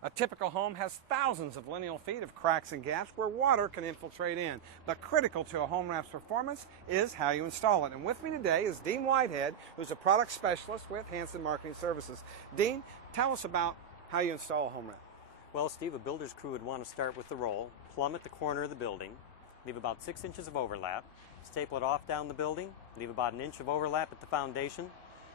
A typical home has thousands of lineal feet of cracks and gaps where water can infiltrate in. But critical to a home wrap's performance is how you install it. And with me today is Dean Whitehead, who's a product specialist with Hanson Marketing Services. Dean, tell us about how you install a home wrap. Well, Steve, a builder's crew would want to start with the roll, plumb at the corner of the building, leave about 6 inches of overlap, staple it off down the building, leave about an inch of overlap at the foundation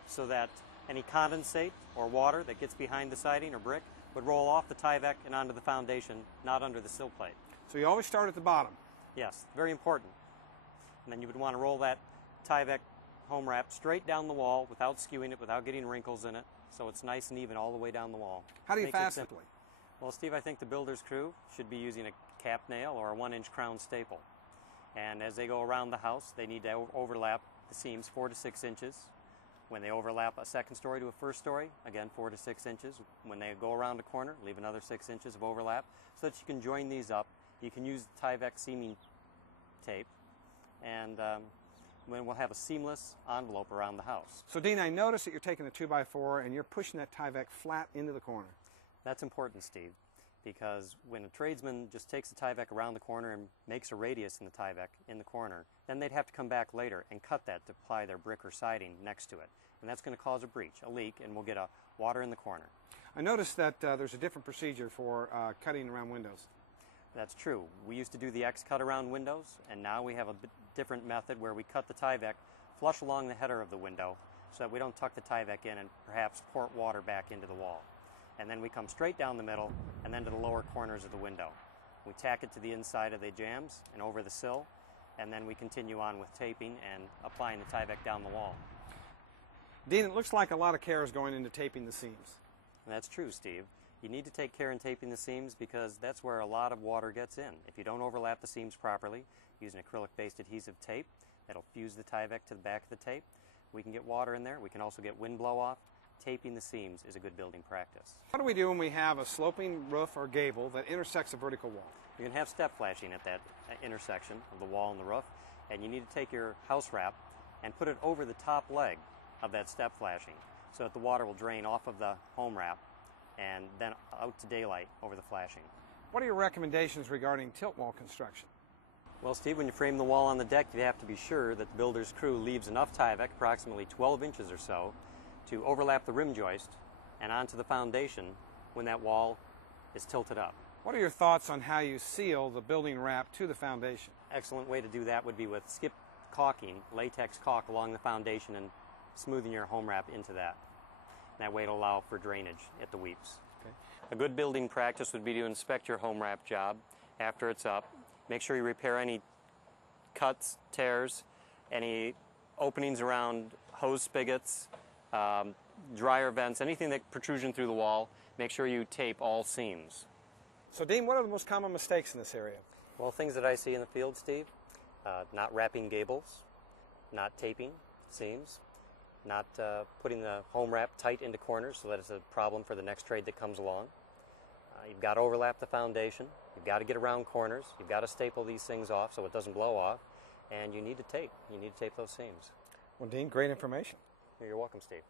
so that any condensate or water that gets behind the siding or brick would roll off the Tyvek and onto the foundation, not under the sill plate. So you always start at the bottom? Yes, very important. And then you would want to roll that Tyvek home wrap straight down the wall without skewing it, without getting wrinkles in it, so it's nice and even all the way down the wall. How do you fasten it? Well, Steve, I think the builder's crew should be using a cap nail or a 1-inch crown staple. And as they go around the house, they need to overlap the seams 4 to 6 inches. When they overlap a second story to a first story, again 4 to 6 inches. When they go around a corner, leave another 6 inches of overlap so that you can join these up. You can use the Tyvek seaming tape, and then we'll have a seamless envelope around the house. So Dean, I noticed that you're taking a 2x4 and you're pushing that Tyvek flat into the corner. That's important, Steve, because when a tradesman just takes the Tyvek around the corner and makes a radius in the Tyvek in the corner, then they'd have to come back later and cut that to apply their brick or siding next to it. And that's going to cause a breach, a leak, and we'll get a water in the corner. I noticed that there's a different procedure for cutting around windows. That's true. We used to do the X cut around windows, and now we have a different method where we cut the Tyvek flush along the header of the window so that we don't tuck the Tyvek in and perhaps port water back into the wall. And then we come straight down the middle and then to the lower corners of the window. We tack it to the inside of the jambs and over the sill, and then we continue on with taping and applying the Tyvek down the wall. Dean, it looks like a lot of care is going into taping the seams. That's true, Steve. You need to take care in taping the seams because that's where a lot of water gets in. If you don't overlap the seams properly, using acrylic-based adhesive tape, that'll fuse the Tyvek to the back of the tape. We can get water in there. We can also get wind blow-off. Taping the seams is a good building practice. What do we do when we have a sloping roof or gable that intersects a vertical wall? You can have step flashing at that intersection of the wall and the roof, and you need to take your house wrap and put it over the top leg of that step flashing so that the water will drain off of the home wrap and then out to daylight over the flashing. What are your recommendations regarding tilt wall construction? Well, Steve, when you frame the wall on the deck, you have to be sure that the builder's crew leaves enough Tyvek, approximately 12 inches or so, to overlap the rim joist and onto the foundation when that wall is tilted up. What are your thoughts on how you seal the building wrap to the foundation? Excellent way to do that would be with skip caulking, latex caulk along the foundation and smoothing your home wrap into that. That way it'll allow for drainage at the weeps. Okay. A good building practice would be to inspect your home wrap job after it's up. Make sure you repair any cuts, tears, any openings around hose spigots, dryer vents, anything that protrusion through the wall. Make sure you tape all seams. So Dean, what are the most common mistakes in this area? Well, things that I see in the field, Steve, not wrapping gables, not taping seams, not putting the home wrap tight into corners so that it's a problem for the next trade that comes along. You've got to overlap the foundation, you've got to get around corners, you've got to staple these things off so it doesn't blow off, and you need to tape those seams. Well, Dean, great information. You're welcome, Steve.